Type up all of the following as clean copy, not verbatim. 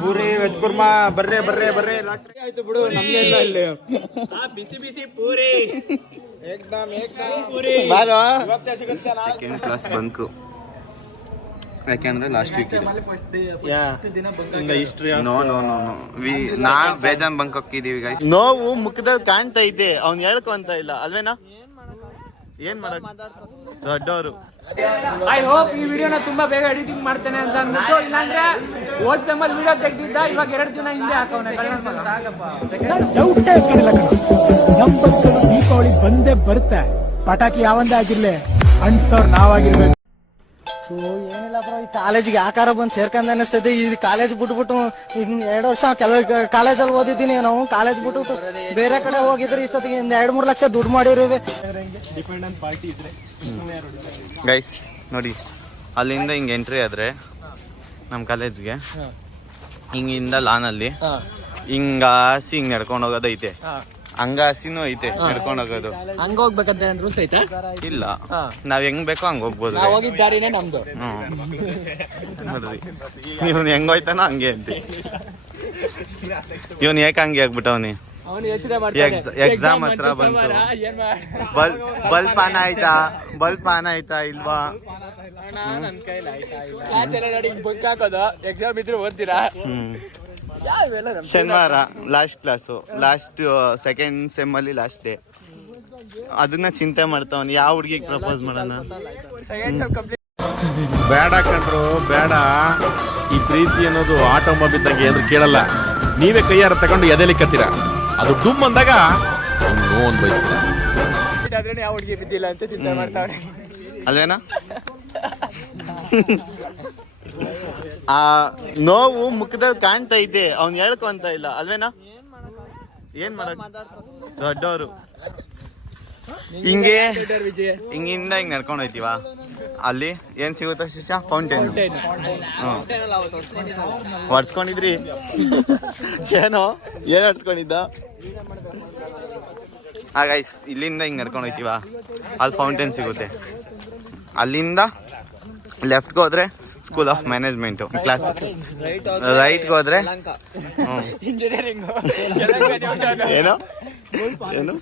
Puri veg Kurma ಬರ್ರೆ ಬರ್ರೆ ಬರ್ರೆ lottery ಆಯ್ತು ಬಿಡು ನಮ್ಗೆ ಇಲ್ಲ ಇಲ್ಲಿ ಬಿಸಿ ಬಿಸಿ ಪೂರಿ ಏಕ್ದಮ್ ಪೂರಿ ಬಾರೋ ಇವತ್ತೇ ಸಿಗುತ್ತೆ ಸೆಕೆಂಡ್ ಕ್ಲಾಸ್ ಬಂಕು ಯಾಕೆಂದ್ರೆ last week no no no no ನಾ ಬೇಜಾನ್ ಬಂಕ್ ಹೋಗಿದೀವಿ ಗೈಸ್. ನೋವು ಮುಖದಲ್ಲಿ ಕಾಣ್ತಾ ಇದೆ, ಅವ್ನು ಹೇಳ್ಕೊಂತ ಇಲ್ಲ ಅಲ್ವೇನಾ? ಏನ್ ಮಾಡಕ್ ದೊಡ್ಡವರು. ಐ ಹೋಪ್ ಈ ವಿಡಿಯೋನ ತುಂಬಾ ಬೇಗ ಎಡಿಟಿಂಗ್ ಮಾಡ್ತೇನೆ ಅಂತ ಅಂದ್ಬಿಟ್ಟು, ಇಲ್ಲಾಂದ್ರೆ ಹೋದ್ ಸೆಮ್ಮಲ್ಲಿ ವಿಡಿಯೋ ತೆಗ್ದಿದ್ದ ಇವಾಗ 2 ದಿನ ಹಿಂದೆ ಹಾಕವನೆ. ದೀಪಾವಳಿ ಬಂದೇ ಬರುತ್ತೆ, ಪಟಾಕಿ ಯಾವಂದೇ ಆಗಿರ್ಲಿ ಅಂಟ್ಸೋರ್ ನಾವಾಗಿರ್ಬೇಕು. ಏನಿಲ್ಲ ಬ್ರೋ, ಈ ಕಾಲೇಜಿಗೆ ಆಕಾರ ಬಂದು ಸೇರ್ಕೊಂಡ್ ಅನಿಸ್ತೈತೆ. ಈ ಕಾಲೇಜ್ ಬಿಟ್ಬಿಟ್ಟು 2 ವರ್ಷ ಕಾಲೇಜಲ್ಲಿ ಓದಿದ್ದೀನಿ. ನಾವು ಕಾಲೇಜ್ ಬಿಟ್ಬಿಟ್ಟು ಬೇರೆ ಕಡೆ ಹೋಗಿದ್ರೆ ಇಷ್ಟೊತ್ತಿಗೆ 2-3 ಲಕ್ಷ ದುಡ್ಡು ಮಾಡಿರುವೆ. ಗೈಸ್ ನೋಡಿ, ಅಲ್ಲಿಂದ ಹಿಂಗೆ ಎಂಟ್ರಿ ಆದ್ರೆ ನಮ್ಮ ಕಾಲೇಜ್ಗೆ ಹಿಂಗಿಂದ ಲಾನಲ್ಲಿ ಹಿಂಗಾಸಿ ಹಿಂಗ್ ನಡ್ಕೊಂಡು ಹೋಗೋದೈತೆ, ಹಂಗಾಸಿನೂ ಐತೆ ನಡ್ಕೊಂಡು ಹೋಗೋದು. ಹಂಗ ಹೋಗ್ಬೇಕಂತ ರೂಲ್ಸ್ ಐತೆ ಇಲ್ಲ, ನಾವ್ ಹೆಂಗ್ ಬೇಕೋ ಹಂಗ ಹೋಗ್ಬೋದು. ಹೋಗಿದ್ದ ದಾರಿನೇ ನಮ್ದು. ನೋಡ್ರಿ ಇವನ್ ಹೆಂಗ್ ಹೋಯ್ತಾನೋ ಹಂಗೆ ಅಂತ. ಇವನ್ ಯಾಕೆ ಹಂಗೆ ಆಗ್ಬಿಟ್ಟವನಿ? ಎಕ್ಸಾಮ್ ಹತ್ರ ಬಂತು, ಬಲ್ಪ್ ಆನ್ ಆಯ್ತಾ, ಬಲ್ಪ್ ಆನ್ ಆಯ್ತಾ ಇಲ್ವಾ? ಎಕ್ಸಾಮ್ ಇದ್ರೆ ಓದ್ತೀರಾ? ಶನಿವಾರ last class, last second sem ಅಲ್ಲಿ ಲಾಸ್ಟ್ ಡೇ. ಅದನ್ನ ಚಿಂತೆ ಮಾಡ್ತಾವನ್, ಯಾವ ಹುಡ್ಗಿಗೆ ಪ್ರಪೋಸ್ ಮಾಡೋಣ? ಬೇಡ ಕಣ್ರು ಬೇಡ. ಈ ಪ್ರೀತಿ ಅನ್ನೋದು ಆಟೋ ಬಿದ್ದಂಗೆ ಏನ್ರು ಕೇಳಲ್ಲ. ನೀವೇ ಕೈಯಾರ ತಗೊಂಡು ಎದೆಲಿ ಕತ್ತೀರ, ಅದು ಡುಮ್ ಅಂದಾಗ ನೋನ್ ಬಯಸ್ತೀರ. ಯಾವ ಹುಡುಗಿ ಬಿದ್ದಿಲ್ಲ ಅಂತ ಚಿಂತೆ ಮಾಡ್ತಾವ್ರೆ ಅಲ್ವೇನಾ? ಆ ನೋವು ಮುಖದಲ್ಲಿ ಕಾಣ್ತಾ ಇದೆ, ಅವ್ನು ಹೇಳ್ಕೊಂತ ಇಲ್ಲ ಅಲ್ವೇನಾ? ಏನ್ ಮಾಡಕ್ ದೊಡ್ಡವರು. ಹಿಂಗೆ ಹಿಂಗಿಂದ ಹಿಂಗ್ ನಡ್ಕೊಂಡು ಹೋಯ್ತೀವ, ಅಲ್ಲಿ ಏನ್ ಸಿಗುತ್ತ ಶಿಷ್ಯ? ಫೌಂಟೇನ್. ಹೊಡ್ಸ್ಕೊಂಡಿದ್ರಿ ಏನೋ ಏನ್ ಹೊಡ್ಸ್ಕೊಂಡಿದ್ದ? ಗೈಸ್ ಇಲ್ಲಿಂದ ಹಿಂಗ್ ನಡ್ಕೊಂಡು ಹೋಯ್ತೀವ, ಅಲ್ಲಿ ಫೌಂಟೇನ್ ಸಿಗುತ್ತೆ. ಅಲ್ಲಿಂದ ಲೆಫ್ಟ್ಗೆ ಹೋದ್ರೆ ಸ್ಕೂಲ್ ಆಫ್ ಮ್ಯಾನೇಜ್ಮೆಂಟ್ ಕ್ಲಾಸ್, ರೈಟ್ಗೆ ಹೋದ್ರೆ ಏನೋ ಏನು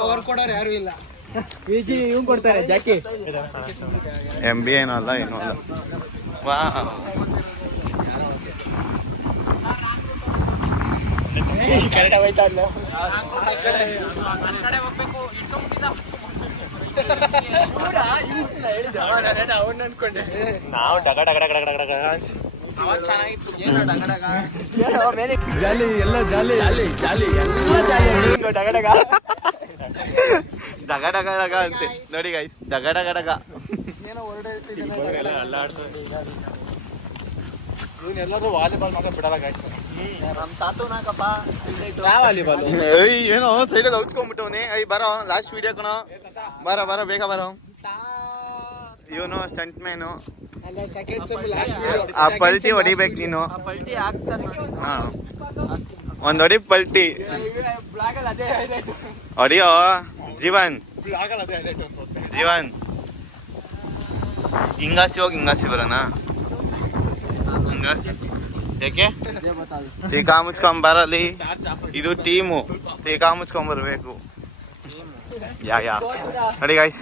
ಪವರ್ ಕೊಡೋರು ಯಾರು ಇಲ್ಲ. ಕೊಡ್ತಾರೆ ಜಾಕಿ. MBA ಏನೂ ಅಲ್ಲ, ಏನೂ ಅಲ್ಲ. ವಾ ನಾವು ಡಗ ಡಗ ಡಗ ಡಗ ಡಗ ಜಾಲಿ ಎಲ್ಲ ಜಾಲಿ ಜಾಲಿ ಡಗ ಡಗ ಡಗ ಡಗ ಅಂತೆ ನೋಡಿ ಗೈಸ್, ಡಗ ಡಗ ಡಗ. ಏನೋ ಸೈಡಲ್ಲಿ ಹೌಚ್ಕೊಂಡ್ಬಿಟ್ಟವನಿ. ಬರೋ ಲಾಸ್ಟ್ ವಿಡಿಯೋ ಕಣೋ, ಬರೋ ಬರೋ ಬೇಗ ಬರೋ. ಇವನು ಸ್ಟಂಟ್ ಮ್ಯಾನು, ಆ ಪಲ್ಟಿ ಹೊಡಿಬೇಕು ನೀನು. ಹಾ ಒಂದ್ ಹೊಡಿ ಪಲ್ಟಿ ಹೊಡಿಯೋ ಜೀವನ್. ಜೀವನ್ ಹಿಂಗಾಸಿ ಹೋಗಿ ಹಿಂಗಾಸಿ ಬರೋಣ. ಯಾಕೆ ಟೀಕಾ ಮುಚ್ಕೊಂಡ್ ಬರಲಿ, ಇದು ಟೀಮು. ಟೀಕಾ ಮುಚ್ಕೊಂಡ್ ಬರ್ಬೇಕು. ಯಾ ನೋಡಿ guys,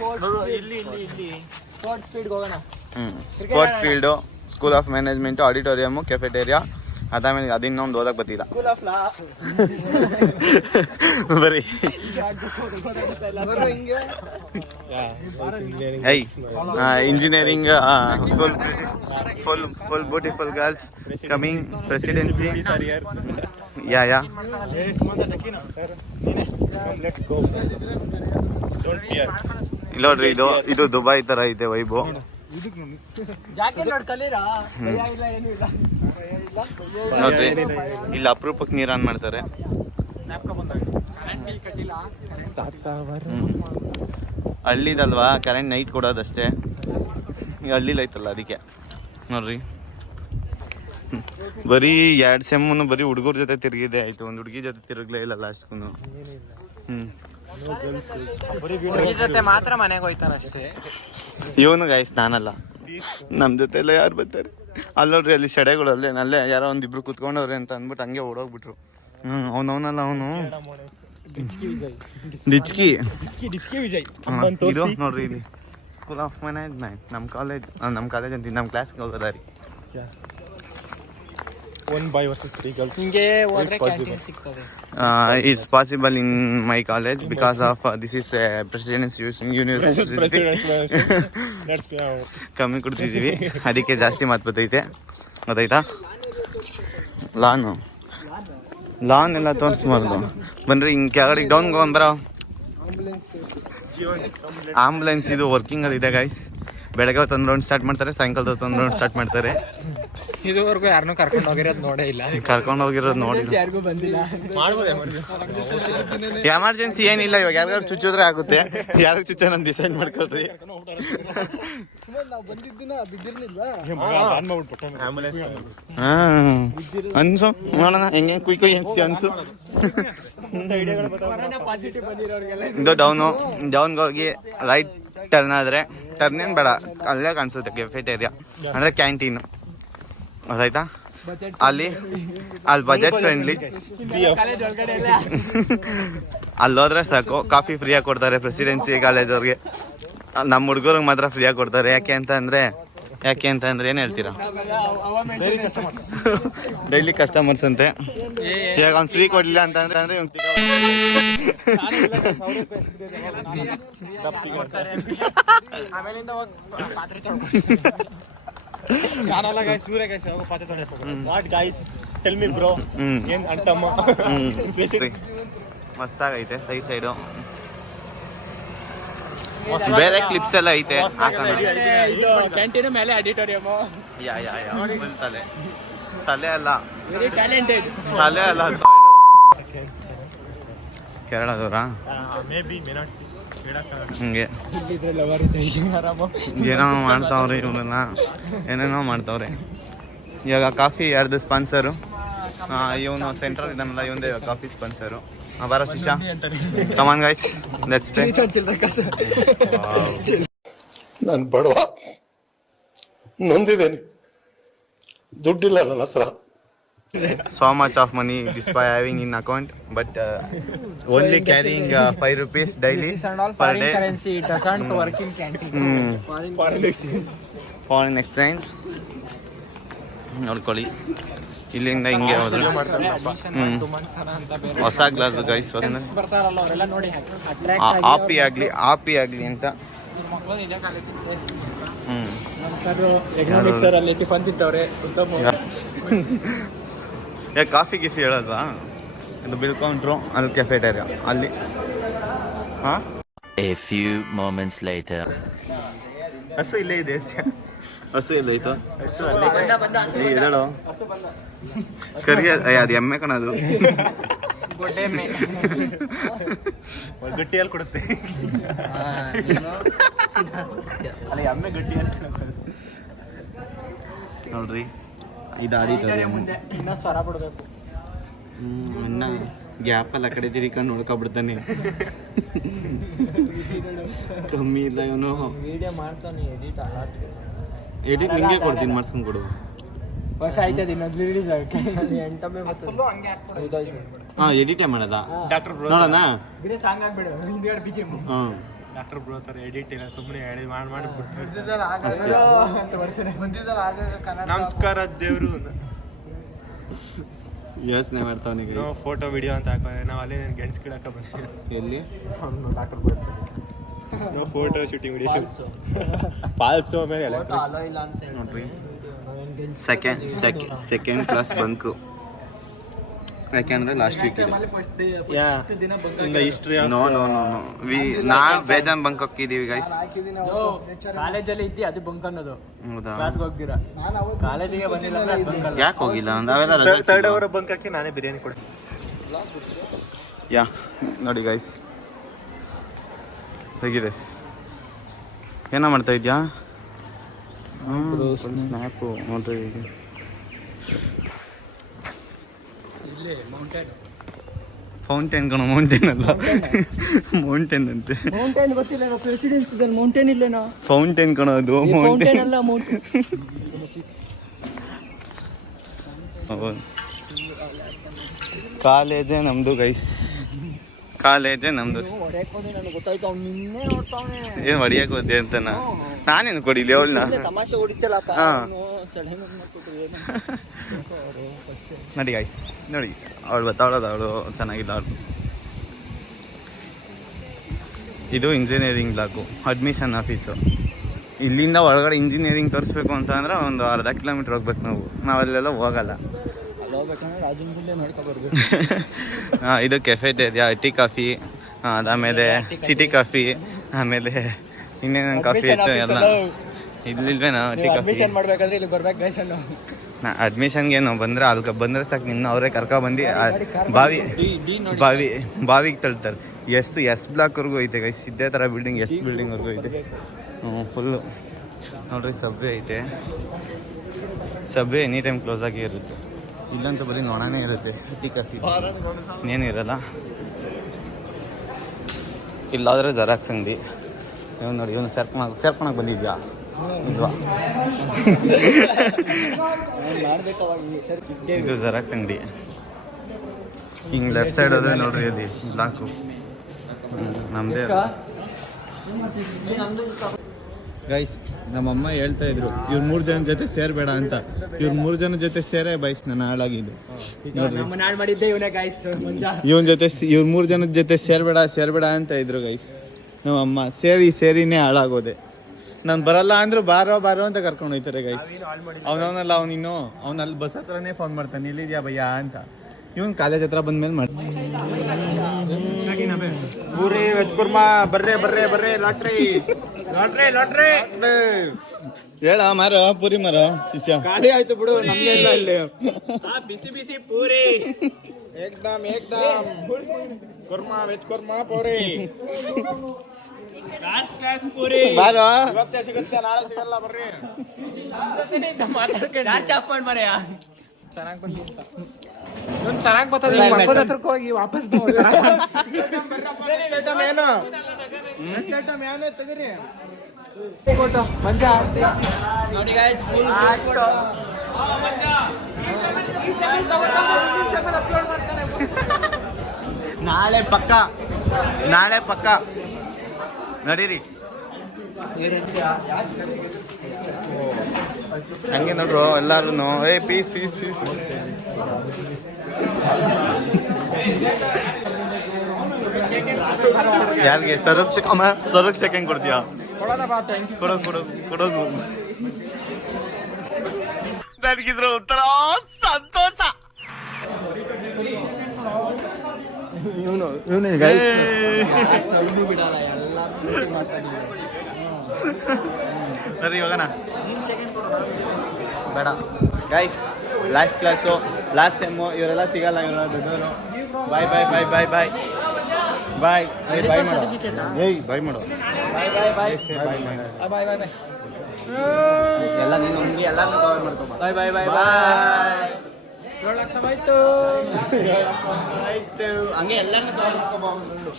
sports field, school of management, auditorium, cafeteria, ಅದಾದ್ಮೇಲೆ ಅದಿನ್ನೊಂದು ಓದಕ್ ಬರ್ತಿಲ್ಲ ಬರೀ. Engineering, full beautiful girls coming, Presidency. Yeah ನೋಡ್ರಿ, ಇದು ದುಬೈ ತರ ಐತೆ ವೈಬು. ನೋಡ್ರಿ ಇಲ್ಲಿ ಅಪರೂಪಕ್ಕೆ ನೀರ್ ಆನ್ ಮಾಡ್ತಾರೆ. ಹಳ್ಳಿದಲ್ವಾ, ಕರೆಂಟ್ ನೈಟ್ ಕೊಡೋದಷ್ಟೇ. ಈ ಹಳ್ಳಿಲಿ ಐತಲ್ಲ ಅದಕ್ಕೆ ನೋಡ್ರಿ. ಬರೀ 2 ಸೆಮ್ಮು ಬರೀ ಹುಡುಗರ ಜೊತೆ ತಿರುಗಿದೆ ಆಯ್ತು, ಒಂದು ಹುಡುಗಿ ಜೊತೆ ತಿರುಗಲೇ ಇಲ್ಲ ಲಾಸ್ಟ್ಗೂ. ಜೊತೆ ಮಾತ್ರ ಮನೆಗೆ ಹೋಯ್ತಾರ ಅಷ್ಟೇ. ಇವನು ಗಾಯ್ಸ್ ನಾನಲ್ಲ, ನಮ್ಮ ಜೊತೆ ಎಲ್ಲ ಯಾರು ಬರ್ತಾರೆ ಅಲ್ಲಿ ನೋಡ್ರಿ, ಅಲ್ಲಿ ಸೆಡೆಗಳು ಅಲ್ಲೇ ಯಾರೋ ಒಂದಿಬ್ರು ಕುತ್ಕೊಂಡವ್ರೆ ಅಂತ ಅಂದ್ಬಿಟ್ಟು ಹಂಗೆ ಓಡೋಗ್ಬಿಟ್ರು. ಅವನಲ್ಲ ಅವನು ಡಿಚ್ಕಿ ವಿಜಯ್ ಇದು ನೋಡ್ರಿ ಇಲ್ಲಿ ಸ್ಕೂಲ್ ಆಫ್ ಮ್ಯಾನೇಜ್ಮೆಂಟ್ ನಮ್ಮ ಕಾಲೇಜ್ ಅಂತೀನಿ, ನಮ್ಮ ಕ್ಲಾಸ್ಗೆ ಹೋಗೋದ ರೀ. 1 boy versus 3 girls. ಹಿಂಗೆ ಹೋದ್ರೆ ಕ್ಯಾಂಟೀನ್ ಸಿಗ್ತದೆ. It's possible in my college because of this is Presidency University. ಕಮ್ಮಿ ಕೊಡ್ತಿದ್ದೀವಿ, ಅದಕ್ಕೆ ಜಾಸ್ತಿ ಮಾತು ಬರ್ತೈತೆ, ಗೊತ್ತಾಯ್ತಾ? ಲಾನ್ ಎಲ್ಲ ತೋರಿಸ್ಬಾರ್ದು. ಬನ್ರಿ ಹಿಂಗೆ ಕೆಳಗಡೆ ಡೌನ್ಗೆ ಹೋಗೋಣ ಬರೋ. ಆಂಬುಲೆನ್ಸ್ ಇದು ವರ್ಕಿಂಗಲ್ಲಿದೆ ಗೈಸ್. ಬೆಳಗ್ಗೆ ಹೊತ್ತು 1 ರೌಂಡ್ ಸ್ಟಾರ್ಟ್ ಮಾಡ್ತಾರೆ, ಸಾಯಂಕಾಲದ ಹೊತ್ತು 1 ರೌಂಡ್ ಸ್ಟಾರ್ಟ್ ಮಾಡ್ತಾರೆ. ಇದುವರೆಗೂ ಯಾರನ್ನೂ ಕರ್ಕೊಂಡು ಹೋಗಿರೋದು ನೋಡೇ ಇಲ್ಲ. ಕರ್ಕೊಂಡು ಹೋಗಿರೋದು ನೋಡಿ, ಯಾರಿಗೂ ಬಂದಿಲ್ಲ. ಎಮರ್ಜೆನ್ಸಿ ಏನಿಲ್ಲ, ಇವಾಗ ಯಾರಿಗಾರು ಚುಚ್ಚಿದ್ರೆ ಆಗುತ್ತೆ, ಯಾರಿಗೆ ಚುಚ್ಚ ನಾನು ಡಿಸೈಡ್ ಮಾಡ್ಕೊಳ್ರಿ. ಅನ್ಸು ನೋಡೋಣ ಹೆಂಗೆ ಕುಯ್ ಅನ್ಸಿ ಅನ್ಸು. ಇದು ಡೌನ್ಗೆ ಹೋಗಿ ರೈಟ್ ಟರ್ನ್ ಆದರೆ, ಟರ್ನ್ ಏನು ಬೇಡ, ಅಲ್ಲೇ ಕಾಣಿಸುತ್ತೆ ಕೆಫೆಟೇರಿಯಾ ಅಂದರೆ ಕ್ಯಾಂಟೀನು, ಗೊತ್ತಾಯ್ತಾ? ಅಲ್ಲಿ ಬಜೆಟ್ ಫ್ರೆಂಡ್ಲಿ, ಅಲ್ಲೋದ್ರೆ ಸಾಕು ಕಾಫಿ ಫ್ರೀಯಾಗಿ ಕೊಡ್ತಾರೆ ಪ್ರೆಸಿಡೆನ್ಸಿ ಕಾಲೇಜ್ ಅವ್ರಿಗೆ. ನಮ್ಮ ಹುಡುಗರಿಗೆ ಮಾತ್ರ ಫ್ರೀಯಾಗಿ ಕೊಡ್ತಾರೆ. ಯಾಕೆ ಅಂತ ಅಂದರೆ ಏನು ಹೇಳ್ತೀರಾ? ಡೈಲಿ ಕಸ್ಟಮರ್ಸ್ ಅಂತೆ. ಇವಾಗ ಅವ್ನು ಫ್ರೀ ಕೊಡಲಿಲ್ಲ ಅಂತಂದ್ರೆ ಮಸ್ತಾಗೈತೆ ಸೈಡು. ಬೇರೆ ಕ್ಲಿಪ್ಸ್ ಎಲ್ಲ ಐತೆ ಕ್ಯಾಂಟೀನ್ ಮೇಲೆ ಆಡಿಟೋರಿಯಮ್. ತಲೆ ಅಲ್ಲ ಕೇರಳದವ್ರಾ? ಹಿಂಗೆ ಏನೋ ಮಾಡ್ತಾವ್ರೆ ಇವರೆಲ್ಲ, ಏನೇನೋ ಮಾಡ್ತಾವ್ರೆ. ಇವಾಗ ಕಾಫಿ ಯಾರ್ದು ಸ್ಪಾನ್ಸರು? ಇವನು ಸೆಂಟ್ರಲ್ ಇದನ್ನಲ್ಲ, ಇವಂದೇ ಕಾಫಿ ಸ್ಪಾನ್ಸರು. ಬರೋ ಶಿಶಾ, ಕಮಾನ್ ಗೈಸ್, ಲೆಟ್ಸ್ ಪ್ಲೇ. ನಾನು ಬಡವ, ನೊಂದಿದ್ದೇನೆ, ದುಡ್ಡಿಲ್ಲ ನನ್ನ ಹತ್ರ. So much of money despite having in account, but only carrying 5 rupees daily per day. Currency doesn't work in canteen. Foreign exchange ನೋಡ್ಕೊಳ್ಳಿ. ಇಲ್ಲಿಂದ ಹಿಂಗೆ ಹೋದ್ರೆ ಹೊಸ ಗ್ಲಾಸ್ ಗೈಸ್, ಬರ್ತಾರಲ್ಲ ಅವರೆಲ್ಲ ನೋಡಿ ಆಪಿ ಆಗ್ಲಿ ಅಂತ. ಎಕನಾಮಿಕ್ಸ್ ಸರ್ ಅಲ್ಲಿ ಟಿಫನ್ ತಿಂತವ್ರೆ. ಯಾಕೆ ಕಾಫಿ ಗಿಫಿ ಹೇಳಲ್ವಾ? ಇದು ಬಿಲ್ ಕೌಂಟ್ರು, ಅಲ್ಲಿ ಕೆಫೆಟೇರಿಯಾ ಅಲ್ಲಿ. A few moments later. ಹಸು ಇಲ್ಲೇ ಇದೆ. ಹಸು ಎಲ್ಲ ಐತೋ? ಎದಳು ಕರಿ ಅದು ಎಮ್ಮೆ ಕಣದು. ಗಟ್ಟಿಯಲ್ಲಿ ಕೊಡುತ್ತೆ ಅಲ್ಲ, ಎಮ್ಮೆ ಗಟ್ಟಿಯಲ್ಲಿ ನೋಡ್ರಿ. ಇದು ಆಡಿಟೋರಿಯಂ. ಇನ್ನೂ ಸ್ವರ ಬಿಡ್ಬೇಕು. ಅಣ್ಣ ಗ್ಯಾಪಲ್ಲಿ ಆ ಕಡೆ ತಿರ್ಕೊಂಡು ನೋಡ್ಕೊಬಿಡ್ತಾನೆ. ಕಮ್ಮಿ ಇಲ್ಲ ಇವನು. ವಿಡಿಯೋ ಮಾಡ್ತಾನೆ, ಎಡಿಟ್ ನಿಂಗೆ ಕೊಡ್ತೀನಿ, ಮಾಡಿಸ್ಕೊಂಡು ಕೊಡು. ವರ್ಷ ಆಯ್ತದೆ ಇನ್ನೊಂದು ರಿಲೀಸ್ ಆಗಕ್ಕೆ. ಎಡಿಟೇ ಮಾಡೋದ? ನೋಡೋಣ. ಸಾಂಗ್ ಆಗ್ಬಿಡು, ಹಿಂದ್ಗಡೆ BGM. ಡಾಕ್ಟರ್ ಬ್ರೋ ತರ ಎಡಿಟ್ ಇಲ್ಲ, ಸುಮ್ಮನೆ ಮಾಡಿ ನಮಸ್ಕಾರ ದೇವ್ರು ಅಂತ ಯೋಚನೆ ಮಾಡ್ತಾವನಿಗೆ. ಫೋಟೋ ವಿಡಿಯೋ ಅಂತ ಹಾಕೋದು, ನಾವು ಅಲ್ಲೇ ಗೆಣಸ್ ಗಿಡಕ್ಕ ಬಂದ್ವಿ. ಎಲ್ಲಿ doctor bro photo shooting video shoot falls ಆಮೇಲೆ ನೋಡ್ರಿ. Second class bunk. ಯಾಕೆಂದ್ರೆ ಲಾಸ್ಟ್ ವೀಕ್ ಇದೆ. ನಾವು ಬೇಜಾನ್ ಬಂಕ್ ಹಾಕಿದೀವಿ ಗೈಸ್. ಕಾಲೇಜಲ್ಲಿ ಇದ್ದಿ ಅದು ಬಂಕ್ ಅನ್ನೋದು. ಹೌದಾ? ಕ್ಲಾಸ್ಗೆ ಹೋಗ್ತೀರಾ, ಕಾಲೇಜಿಗೆ ಬಂದಿಲ್ಲ ಅಂದ್ರೆ ಬಂಕ್ ಅಲ್ಲ. ಯಾಕೆ ಹೋಗಿಲ್ಲ? ನಾವೆಲ್ಲ ಥರ್ಡ್ ಅವರ್ ಬಂಕ್ ಹಾಕಿ ನಾನೇ ಬಿರಿಯಾನಿ ಕೊಡಿ. ನೋಡಿ ಗೈಸ್ ಹೇಗಿದೆ. ಏನೋ ಮಾಡ್ತಾ ಇದ್ಯಾ? ಸ್ನ್ಯಾಪು ನೋಡ್ರಿ. ಫೌಂಟೇನ್ ಕಣ, ಮೌಂಟೇನ್ ಅಲ್ಲ, ಮೌಂಟೇನ್ ಅಂತೆ. ಮೌಂಟೇನ್ ಗೊತ್ತಿಲ್ಲ, ಪ್ರೆಸಿಡೆನ್ಸ್ ಇದೆ ಮೌಂಟೇನ್ ಇಲ್ಲೇನೋ. ಫೌಂಟೇನ್ ಕಣ ಅದು, ಮೌಂಟೇನ್ ಅಲ್ಲ ಮೌಂಟೇನ್. ಕಾಲೇಜೇ ನಮ್ದು ಗೈಸ್, ಕಾಲೇಜೇ ನಮ್ದು. ಗೊತ್ತಾಯ್ತು, ಅವ್ನು ನಿನ್ನೆ ನೋಡ್ತಾವನೆ. ಏನ್ ಹೊಡಿಯಕ್ ಹೋದೆ ಅಂತನಾ? ನಾನೇನು ಕೊಡಿಲಿ ಅವಳನ್ನ? ತಮಾಷೆ ಹೊಡಿಚಲ್ಲಪ್ಪ. ನೋಡಿ ಗೈಸ್, ನೋಡಿ ಅವಳು ಬತ್ತಾವಳೋದು, ಅವಳು ಚೆನ್ನಾಗಿಲ್ಲ ಅವಳು. ಇದು ಇಂಜಿನಿಯರಿಂಗ್ ಬ್ಲಾಕು, ಅಡ್ಮಿಷನ್ ಆಫೀಸು. ಇಲ್ಲಿಂದ ಒಳಗಡೆ ಇಂಜಿನಿಯರಿಂಗ್ ತೋರಿಸ್ಬೇಕು ಅಂತ ಅಂದ್ರೆ ಒಂದು ಅರ್ಧ ಕಿಲೋಮೀಟ್ರ್ ಹೋಗ್ಬೇಕು ನಾವು. ನಾವಲ್ಲೆಲ್ಲ ಹೋಗಲ್ಲ. ಹಾಂ, ಇದು ಕೆಫೆಟೇರಿಯಾ, ಟೀ ಕಾಫಿ, ಅದಾದಮೇಲೆ ಸಿಟಿ ಕಾಫಿ, ಆಮೇಲೆ ಇನ್ನೇನು ಕಾಫಿ ಇತ್ತು ಎಲ್ಲ. ಇಲ್ಲಿಲ್ವೇನಾ ಟೀ ಕಾಫಿ? ಮಾಡ್ಬೇಕಾದ್ರೆ ಇಲ್ಲಿ ಬರ್ಬೇಕು ಗೈಸ್. ಅಡ್ಮಿಷನ್ಗೆ ನಾವು ಬಂದರೆ ಅಲ್ಲಿ ಬಂದರೆ ಸಾಕು, ನಿನ್ನ ಅವರೇ ಕರ್ಕೊಬಂದು ಬಾವಿಗೆ ತಳ್ತಾರೆ. ಎಸ್ ಬ್ಲಾಕ್ವರೆಗೂ ಐತೆ ಗೈಸ್, ಇದೇ ಥರ ಬಿಲ್ಡಿಂಗ್ ಎಸ್ ಬಿಲ್ಡಿಂಗ್ವರೆಗೂ ಐತೆ. ಫುಲ್ಲು ನೋಡ್ರಿ, ಸಬ್ವೆ ಐತೆ. ಸಬ್ವೆ ಎನಿ ಟೈಮ್ ಕ್ಲೋಸ್ ಆಗಿ ಇರುತ್ತೆ. ಇಲ್ಲಂತೂ ಬರೀ ನೋಡೋಣ ಇರುತ್ತೆ, ಟೀ ಕಾಫಿ ಇನ್ನೇನಿರಲ್ಲ. ಇಲ್ಲಾದರೆ ಜೆರಾಕ್ಸ್ ಅಂಗಡಿ. ಇವನು ನೋಡಿ, ಇವನು ಸೇರ್ಕೊಳಕ್ಕೆ ಬಂದಿದ್ಯಾ? ಇಲ್ವಾ? ಇದು ಜೆರಾಕ್ಸ್ ಅಂಗಡಿ. ಹಿಂಗೆ ಲೆಫ್ಟ್ ಸೈಡ್ ಹೋದ್ರೆ ನೋಡ್ರಿ, ಅಲ್ಲಿ ಬ್ಲಾಕು ನಮ್ಮದೇ. ಗೈಸ್, ನಮ್ಮಮ್ಮ ಹೇಳ್ತಾ ಇದ್ರು, ಇವ್ರು 3 ಜನ ಜೊತೆ ಸೇರಬೇಡ ಅಂತ. ಇವ್ರು 3 ಜನ ಜೊತೆ ಸೇರೇ ಬೈಸ್ ನಾನು ಹಾಳಾಗಿದ್ದು. ಇವನ್ ಜೊತೆ ಇವ್ರು 3 ಜನದ ಜೊತೆ ಸೇರಬೇಡ ಅಂತ ಇದ್ರು ಗೈಸ್. ನಮ್ಮಮ್ಮ ಸೇರಿನೇ ಹಾಳಾಗೋದೆ. ನಾನು ಬರಲ್ಲ ಅಂದ್ರು ಬಾರೋ ಅಂತ ಕರ್ಕೊಂಡು ಹೋಯ್ತಾರೆ ಗೈಸ್. ಅವನಲ್ಲ, ಅವನಲ್ಲಿ ಬಸ್ ಹತ್ರನೇ ಫೋನ್ ಮಾಡ್ತಾನೆ, ಇಲ್ಲಿದ್ಯಾ ಭಯ್ಯ ಅಂತ. ಇವನ್ ಕಾಲೇಜ್ ಹತ್ರ ಬಂದ್ಮೇಲೆ ಮಾಡ್ತಾನೆ. ಪೂರಿ ವೆಜ್ ಕುರ್ಮಾ, ಬರ್ರೆ ಲಾಟ್ರಿ ಹೇಳ ಮಾರೋ, ಪೂರಿ ಮಾರೋ ಶಿಷ್ಯ. ಖಾಲಿ ಆಯ್ತು ಬಿಡು, ನಮ್ಗೆ ಇಲ್ಲ ಇಲ್ಲಿ. ಬಿಸಿ ಪೂರಿ ಏಕ್ದಮ್ ಕುರ್ಮಾ, ವೆಜ್ ಕುರ್ಮಾ, ಪೂರಿ ಕ್ಲಾಸ್ ಪೂರಿ. ಬಾರೋ, ಇವತ್ತೇ ಸಿಗುತ್ತೆ, ನಾಳೆ ಸಿಗಲ್ಲ, ಬರ್ರಿ. ಚಾರ್ಜ್ ಆಫ್ ಮಾಡಿ ಮರೆಯ. ಚೆನ್ನಾಗಿ ಬಂದಿಲ್ಲ, ಚೆನ್ನಾಗಿ ಬರ್ತದೆ. ಹತ್ರಕ್ಕೆ ಹೋಗಿ ವಾಪಸ್ ತೆಗೀರಿ. ನೋಡಿ ಗೈಸ್, ನಾಳೆ ಪಕ್ಕ ನಡೀರಿ. ಹಂಗೆ ನೋಡ್ರು ಎಲ್ಲಾರು. ಪೀಸ್ ಯಾರಿಗೆ? ಸರಕ್ ಸೆಕೆಂಡ್ ಕೊಡ್ತೀಯಾ? ಕೊಡೋದು ನನಗಿದ್ರ ಒಂಥರ ಸಂತೋಷ. ಸರಿ, ಇವಾಗನ ಬೇಡ guys. Last class, last sem. ಇವರೆಲ್ಲ ಸಿಗಲ್ಲ, ಇವರೆಲ್ಲ ದೊಡ್ಡವರು. ಬಾಯ್ ಮಾಡು. ಎಲ್ಲ ನೀನು ಎಲ್ಲಾನು ಕವರ್ ಮಾಡ್ಕೊ. ಆಯ್ತು, ಹಂಗೆ ಎಲ್ಲಾನು ಕವರ್ ಮಾಡ್ಕೊಬಹುದು.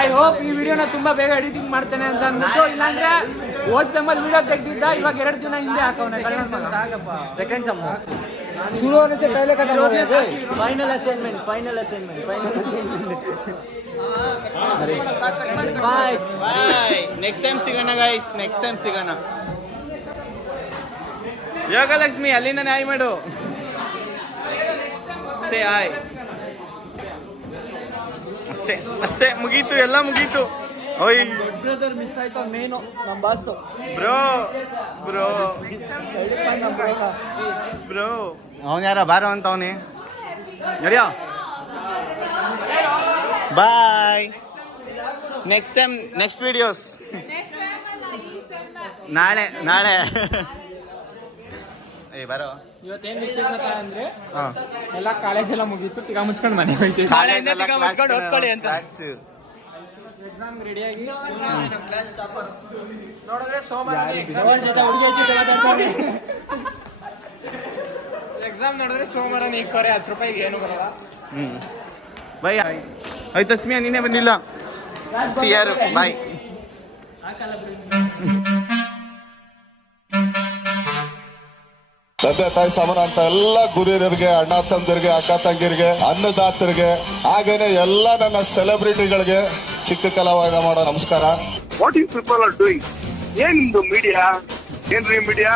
ಐ ಹೋಪ್ ಈ ವಿಡಿಯೋನ ತುಂಬಾ ಬೇಗ ಎಡಿಟಿಂಗ್ ಮಾಡ್ತೇನೆ ಅಂತ ಅಂದ್ಬಿಟ್ಟು, ಇಲ್ಲಾಂದ್ರೆ ಹೋದ್ ಸೆಮ್ಮಲ್ಲಿ ವಿಡಿಯೋ ತೆಗ್ದಿದ್ದ, ಇವಾಗ 2 ದಿನ ಹಿಂದೆ ಹಾಕವನೆ. ಸೆಕೆಂಡ್ ಸೆಮ್ ಶುರು होने से पहले खत्म हो गया। Final assignment. Bye. Next time ಸಿಗೋಣ ಗೈಸ್, ನೆಕ್ಸ್ಟ್ ಟೈಮ್ ಸಿಗೋಣ. ಯೋಗಲಕ್ಷ್ಮಿ, ಅಲ್ಲಿಂದ ನ್ಯಾಯ ಮಾಡು. ಅಷ್ಟೇ ಮುಗೀತು, ಎಲ್ಲ ಮುಗೀತು. ಓಯ್ ಬ್ರದರ್ ಮಿಸ್ ಆಯ್ತಾ? ಮೇನು ನಮ್ಮ ಬಾಸ್ ಬ್ರೋ ಅವನು ಯಾರ ಬಾರೋ ಅಂತ ಅವನೇ. ನಡಿಯೋ, ಬಾಯ್. ನೆಕ್ಸ್ಟ್ ವಿಡಿಯೋಸ್ ನಾಳೆ. ಬರೋ. ಇವತ್ತೇನು ವಿಶೇಷತೆ ಅಂದ್ರೆ, ಎಲ್ಲ ಕಾಲೇಜ್ ಎಲ್ಲ ಮುಗೀತು, ತಿಗ ಮುಚ್ಕೊಂಡು ಮನೆ ಹೋಯ್ತೀವಿ. ಕಾಲೇಜ್ ಎಲ್ಲ ಓದ್ಕೊಳ್ಳಿ ಅಂತ. ಎಕ್ಸಾಮ್ ರೆಡಿಯಾಗಿ ನೋಡಿದ್ರೆ ಸೋಮವಾರ ಎಕ್ಸಾಮ್ ನೋಡಿದ್ರೆ ಸೋಮವಾರ ನೀಡ್ಕೋರೆ 10 ರೂಪಾಯಿಗೆ ಏನು ಬರಲ್ಲ. ಬಾಯ್ ಆಯ್ತು ತಸ್ಮಿಯಾ ನೀನೇ ಬಂದಿಲ್ಲ ಸಿಯಾರು ಬಾಯ್. ತಂದೆ ತಾಯಿ ಸಮಾನ ಅಂತ ಎಲ್ಲ ಗುರಿಯರಿಗೆ, ಅಣ್ಣ ತಮ್ಮದಿರಿಗೆ, ಅಕ್ಕ ತಂಗಿರಿಗೆ, ಅನ್ನದಾತರಿಗೆ, ಹಾಗೇನೆ ಎಲ್ಲ ನನ್ನ ಸೆಲೆಬ್ರಿಟಿಗಳಿಗೆ, ಚಿಕ್ಕ ಕಲಾವಿದ ಮಾಡೋ ನಮಸ್ಕಾರ. What you people are doing? ಏನ್ ನಿಮ್ದು ಮೀಡಿಯಾ? ಏನ್ರಿ ಮೀಡಿಯಾ?